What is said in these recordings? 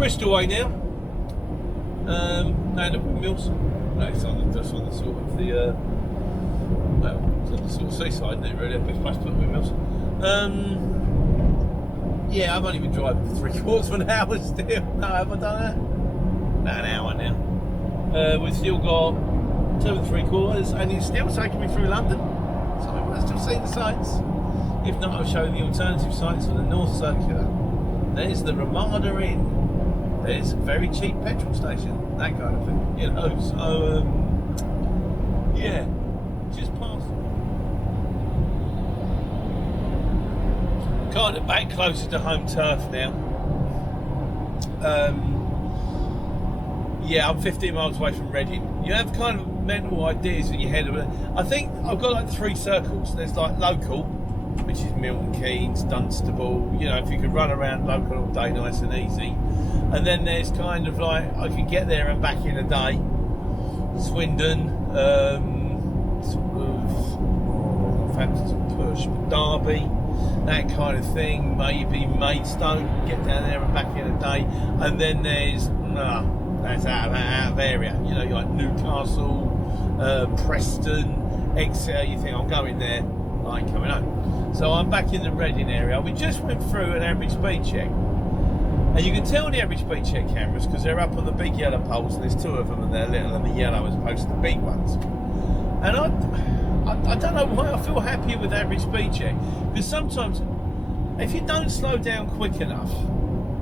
Bristol way now. Down at Mills. No, it's just on the sort of the well, it's on the sort of seaside, isn't it? Really, best place to put Mills. Yeah, I've only been driving for 3/4 of an hour still. No, have I done that? No, an hour now. We've still got 2 3/4, and it's still taking me through London. So we're still seeing the sights. If not, I'll show you the alternative sites for the North Circular. There's the Ramada Inn. There's a very cheap petrol station, that kind of thing, you know. So yeah, just past. Kind of back closer to home turf now. Yeah, I'm 15 miles away from Reading. You have kind of mental ideas in your head of it. I think I've got like 3 circles. There's like local, which is Milton Keynes, Dunstable, you know, if you could run around local all day nice and easy. And then there's kind of like, I could get there and back in a day. Swindon, sort of, fancy to push, but Derby, that kind of thing, maybe Maidstone, get down there and back in a day. And then there's, that's out of area, you know, you're like Newcastle, Preston, Exeter, you think I'm going there, I ain't coming home. So I'm back in the Reading area. We just went through an average speed check. And you can tell the average speed check cameras because they're up on the big yellow poles, and there's 2 of them and they're little and the yellow as opposed to the big ones. And I don't know why I feel happier with average speed check, because sometimes if you don't slow down quick enough,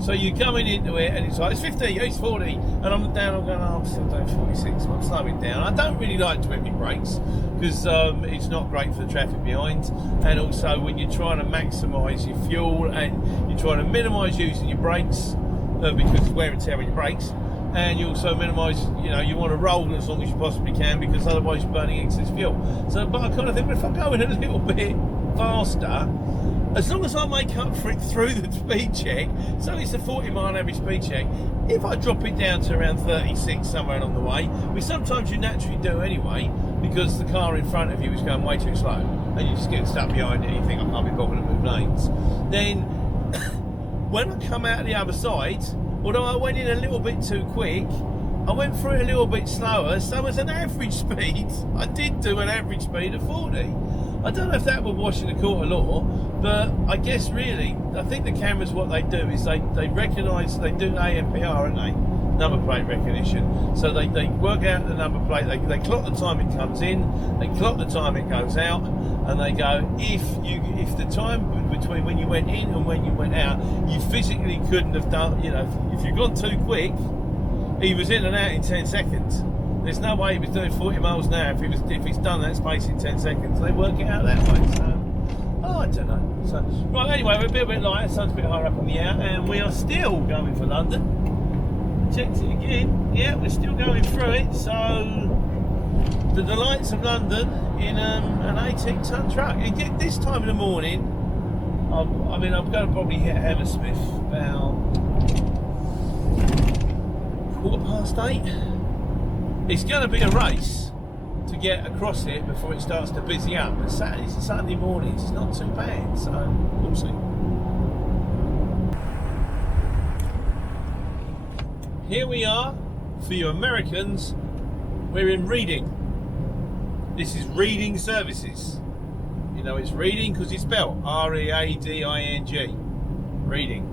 so you're going into it and it's like, it's 50, it's 40, and I'm down, I'm going, I'm still doing 46, so I'm slowing down. I don't really like to hit my brakes because it's not great for the traffic behind, and also when you're trying to maximise your fuel and you're trying to minimise using your brakes because it's wear and tear on your brakes, and you also minimise, you know, you want to roll as long as you possibly can because otherwise you're burning excess fuel. So, but I kind of think, well, if I'm going a little bit faster, as long as I make up for it through the speed check, so it's a 40-mile average speed check, if I drop it down to around 36 somewhere along the way, which sometimes you naturally do anyway, because the car in front of you is going way too slow, and you just get stuck behind it and you think, I can't be bothered to move lanes, then when I come out the other side, although I went in a little bit too quick, I went through it a little bit slower, so as an average speed, I did do an average speed of 40. I don't know if that would wash in the court of law, but I guess really, I think the cameras, what they do is they recognise, they do ANPR, aren't they? Number plate recognition. So they work out the number plate, they clock the time it comes in, they clock the time it goes out, and they go, if the time between when you went in and when you went out, you physically couldn't have done, you know, if you've gone too quick, he was in and out in 10 seconds. There's no way he was doing 40 miles an hour if he's done that space in 10 seconds. They work it out that way. So, I don't know. So, right, anyway, we're a bit lighter, sun's a bit higher up in the air, and we are still going for London. Checked it again. Yeah, we're still going through it. So, the delights of London in an 18-ton truck. And this time in the morning, I'm going to probably hit Hammersmith about 8:15. It's going to be a race to get across it before it starts to busy up. But Saturdays and Sunday mornings is not too bad, so we'll see. Here we are, for you Americans, we're in Reading. This is Reading Services. You know it's Reading because it's spelled R-E-A-D-I-N-G. Reading.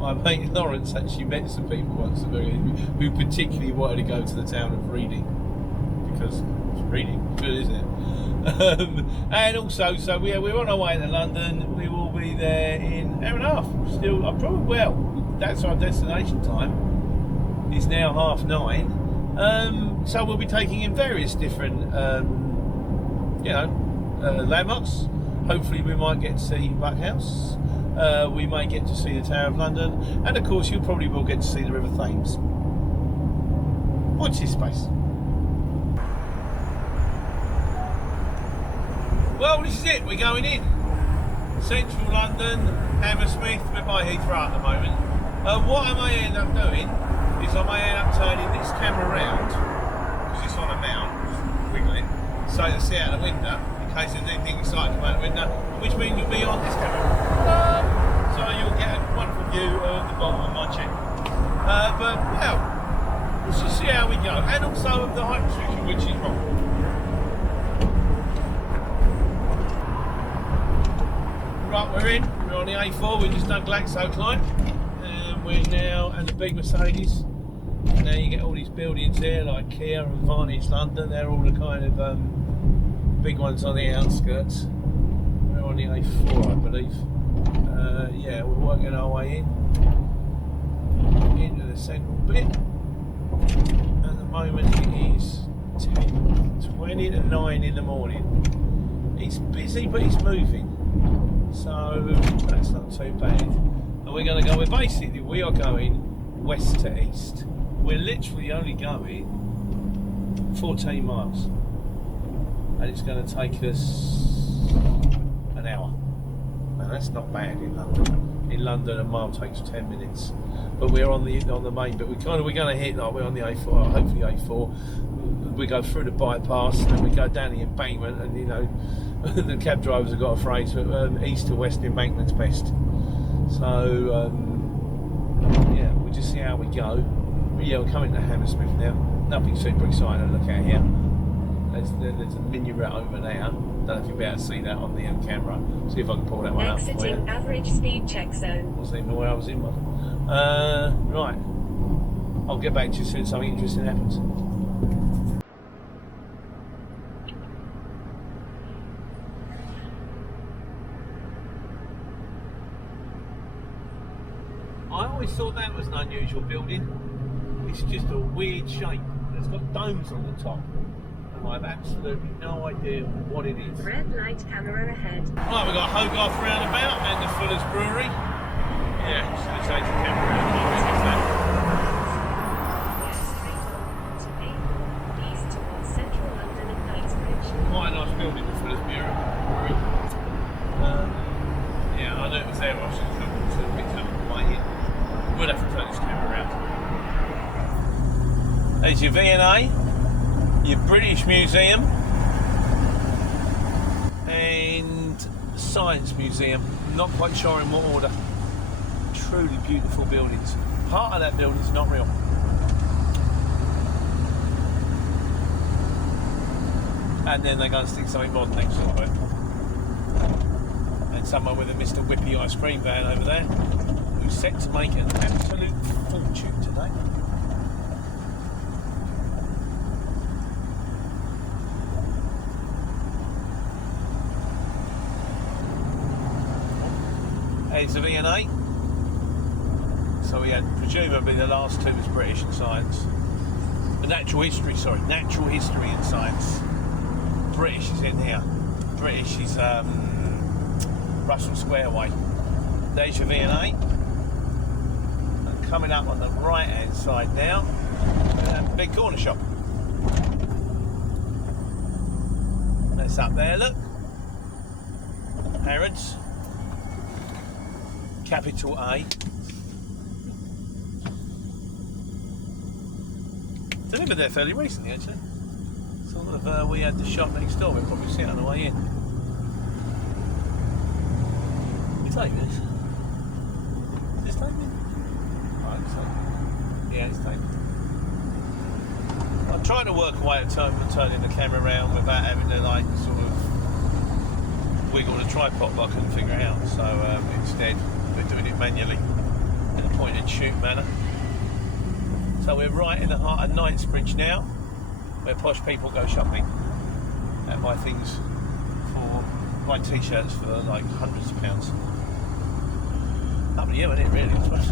My mate Lawrence actually met some people once who particularly wanted to go to the town of Reading because it's Reading, good, isn't it? And also, so we're on our way to London. We will be there in an hour and a half. Still, that's our destination time. It's now 9:30. So we'll be taking in various different, landmarks. Hopefully, we might get to see Buckhouse. We may get to see the Tower of London, and of course you probably will get to see the River Thames. Watch this space. Well, this is it, we're going in. Central London, Hammersmith, we're by Heathrow at the moment. What I may end up doing is I may end up turning this camera around, because it's on a mount, wiggling, so to see out the window, in case there's anything exciting come out the window, which means you'll be on this camera. So you'll get a wonderful view of the bottom of my check. But well, let's just see how we go. And also the height restriction, which is wrong. Right, we're in. We're on the A4. We just done Glaxo Climb, and we're now at the big Mercedes. And now you get all these buildings here, like Kia and Vantage London. They're all the kind of big ones on the outskirts. We're on the A4, I believe. Yeah, we're working our way into the central bit. At the moment, it is 10:20 to 9 in the morning. It's busy, but it's moving. So that's not too bad. And we're going to go, we are going west to east. We're literally only going 14 miles. And it's going to take us an hour. And that's not bad in London. In London, a mile takes 10 minutes. But we're on the main bit. We're going to hit, like, we're on the A4, hopefully A4. We go through the bypass, and then we go down the embankment, and you know, the cab drivers have got a phrase, east to west embankment's best. So yeah, we'll just see how we go. But yeah, we're coming to Hammersmith now. Nothing super exciting to look at here. There's a minaret over there. Don't know if you'll be able to see that on the camera. See if I can pull that one up. Exiting average speed check zone. Wasn't even where I was in one. Right. I'll get back to you as soon as something interesting happens. I always thought that was an unusual building. It's just a weird shape. It's got domes on the top. And I have absolutely no idea what it is. Red light camera ahead. Right, we've got Hogarth roundabout and the Fuller's Brewery. Yeah, just going to change the camera around. East towards central London and Knightsbridge. Quite a nice building, the Fuller's Brewery. Yeah, I knew it was there. I was just looking to pick up the way in. We'll have to turn this camera around. There's your V&A, your British Museum, and Science Museum. Not quite sure in what order. Truly beautiful buildings. Part of that building's not real. And then they're going to stick something modern next door to it. And someone with a Mr. Whippy ice cream van over there, who's set to make an absolute fortune today. There's the V&A. So we had presumably the last two was British and Science. Natural history and Science. British is in here. British is Russell Square way. There's your V&A. And coming up on the right hand side now, big corner shop. That's up there, look. Harrods. Capital A. Delivered there fairly recently, actually. Sort of, we had the shop next door. We'll probably see it on the way in. It's like this. Is this taken? I think so. Yeah, it's taken. I'm trying to work away at turning the camera around without having to, like, sort of wiggle the tripod, but I couldn't figure it out. So instead, we're doing it manually in a point and shoot manner. So we're right in the heart of Knightsbridge now, where posh people go shopping and buy things buy t-shirts for like hundreds of pounds. Up to you, isn't it, really, I suppose?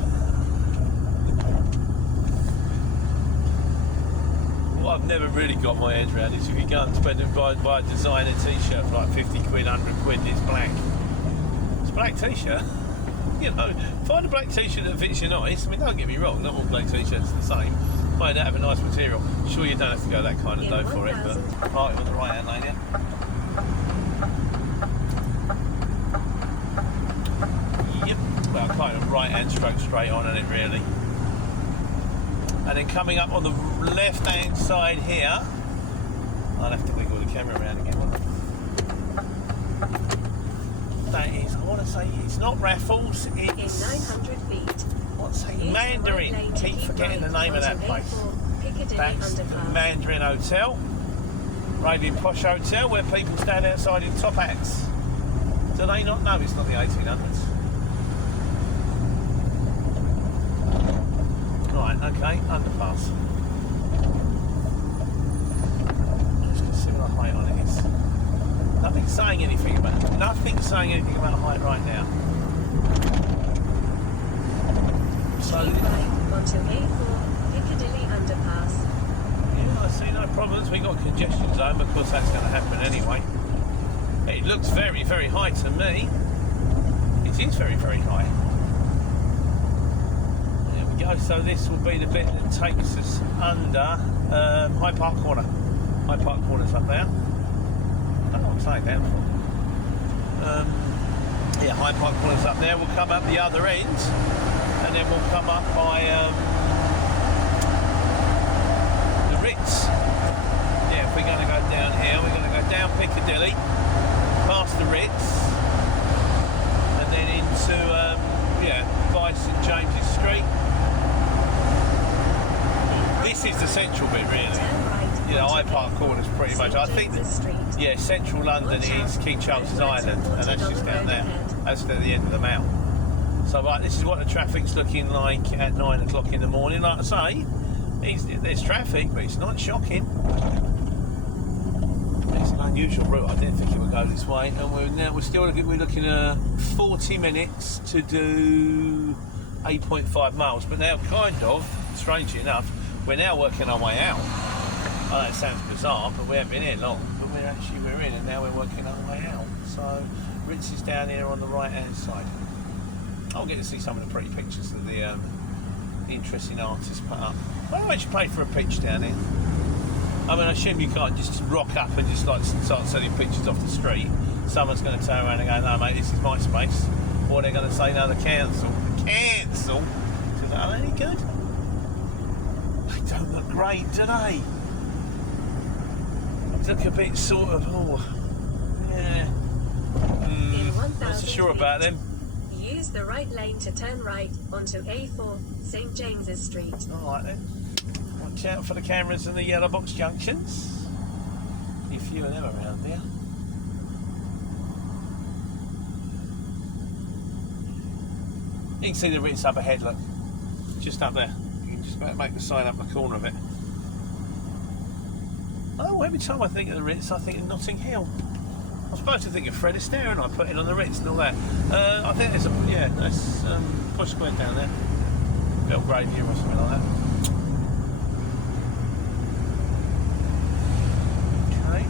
What I've never really got my head around is if you go and spend and buy a designer t-shirt for like 50 quid, 100 quid, and it's black. It's a black t-shirt. You know, find a black t-shirt that fits you nice. I mean, don't get me wrong, not all black t-shirts are the same. Might have a nice material. Sure, you don't have to go that kind of dough for it, but party on the right hand lane, yeah. Yep. Well, kind of right hand stroke straight on, isn't it, really? And then coming up on the left hand side here, I'll have to wiggle the camera around again. That is, I want to say, it's not Raffles, it's... In 900 feet. I want to say Mandarin. Keep forgetting the name of that place. That's the Mandarin Hotel. Really posh hotel where people stand outside in top hats. Do they not know it's not the 1800s? Right, okay, underpass. Let's just see what the height on it is. Nothing's saying anything about height right now. So onto A4 Piccadilly underpass. Yeah, I see no problems. We got congestion zone, of course that's going to happen anyway. It looks very, very high to me. It is very, very high. There we go. So this will be the bit that takes us under Hyde Park Corner. Hyde Park Corner's up there. I don't know what I'm saying there. Yeah, Hyde Park Corner's up there. We'll come up the other end, and then we'll come up by the Ritz. Yeah, if we're going to go down here, we're going to go down Piccadilly, past the Ritz, and then into by St James's Street. This is the central bit, really. Yeah, Hyde Park Corner's pretty much. I think, central London is King Charles Island, and that's just down there. That's at the end of the mount. So, right, this is what the traffic's looking like at 9 o'clock in the morning. Like I say, there's traffic, but it's not shocking. It's an unusual route. I didn't think it would go this way, and we're looking at 40 minutes to do 8.5 miles. But now, kind of, strangely enough, we're now working our way out. Oh, that sounds bizarre, but we haven't been here long. But we're in, and now we're working our way out. So Ritz is down here on the right-hand side. I'll get to see some of the pretty pictures that the interesting artists put up. Why don't you pay for a pitch down here? I mean, I assume you can't just rock up and just start selling pictures off the street. Someone's going to turn around and go, no, mate, this is my space. Or they're going to say, no, the council. So, are they any good? They don't look great, do they? They look a bit sort of, not so sure about them. Use the right lane to turn right onto A4 St James's Street. Alright then. Watch out for the cameras and the yellow box junctions. If you are them around there. You can see the Ritz up ahead, look. Just up there. You can just make the sign up the corner of it. Oh, every time I think of the Ritz, I think of Notting Hill. I'm supposed to think of Fred Astaire and I put it on the Ritz and all that. I think there's that's Push Square down there. Belgravia or something like that. Okay.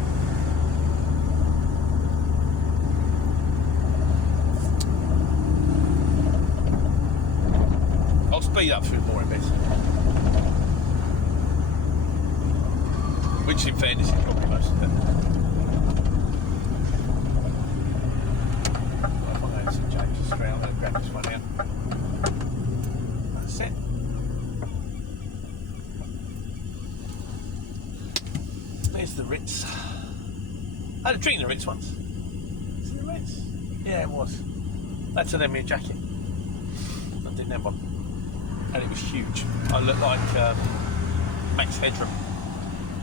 I'll speed up through more a bit. Which in fairness is probably most of it. St James's Street. I'm going to grab this one out. That's it. There's the Ritz. I had a drink in the Ritz once. Is it the Ritz? Yeah, it was. That's an Emmy jacket. I didn't have one. And it was huge. I looked like Max Headroom.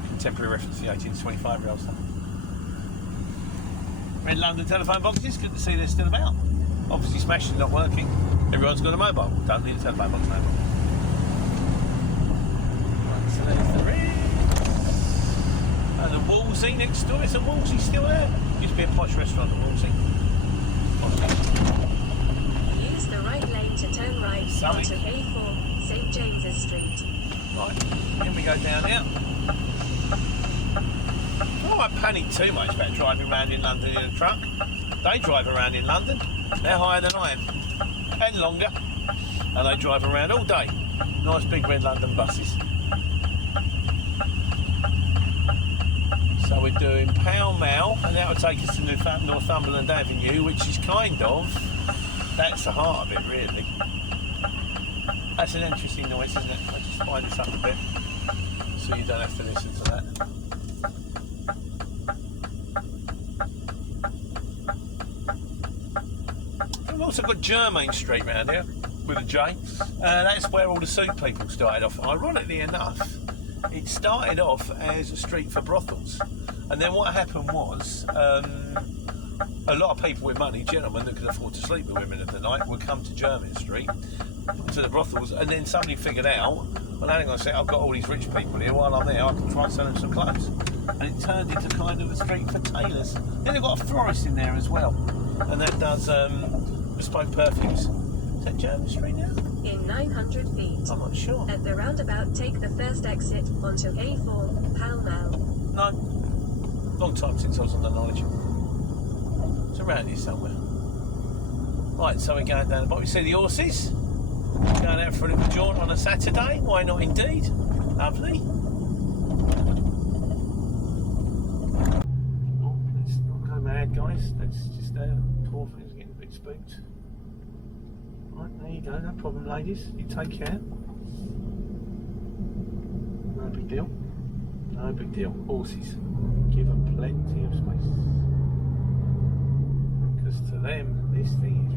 Contemporary reference to the 18 to 25-year-old stuff. Red London telephone boxes. Good to see they're still about. Obviously smashing, not working. Everyone's got a mobile. Don't need a telephone box now. Right, so there's the Ritz. And the Wolsey next door. Is the Wolsey still there? Used to be a posh restaurant, the Wolsey. Use the right lane to turn right onto A4 St James's Street. Right, then we go down here. Oh, I panic too much about driving around in London in a truck. They drive around in London. They're higher than I am. And longer. And they drive around all day. Nice big red London buses. So we're doing Pall Mall, and that will take us to Northumberland Avenue, which is kind of, that's the heart of it really. That's an interesting noise, isn't it? I'll just wind this up a bit so you don't have to listen to that. We've also got Germain Street round here. with a J. That's where all the soup people started off. Ironically enough, it started off as a street for brothels, and then what happened was a lot of people with money, gentlemen that could afford to sleep with women at the night, would come to Jermyn Street, to the brothels, and then somebody figured out, well, hang on a sec, I've got all these rich people here, while I'm there I can try and sell them some clothes. And it turned into kind of a street for tailors. Then they've got a florist in there as well, and that does bespoke perfumes. Is that Jermyn Street now? In 900 feet. I'm not sure. At the roundabout, take the first exit onto A4, Pall Mall. No. Long time since I was on the knowledge. It's around here somewhere. Right, so we're going down the bottom. You see the horses? Going out for a little jaunt on a Saturday. Why not indeed? Lovely. Oh, let's not go mad, guys. Let's just poor things getting a bit spooked. Right, there you go. No problem, ladies. You take care. No big deal. No big deal. Horses. Give them plenty of space. Because to them, this thing is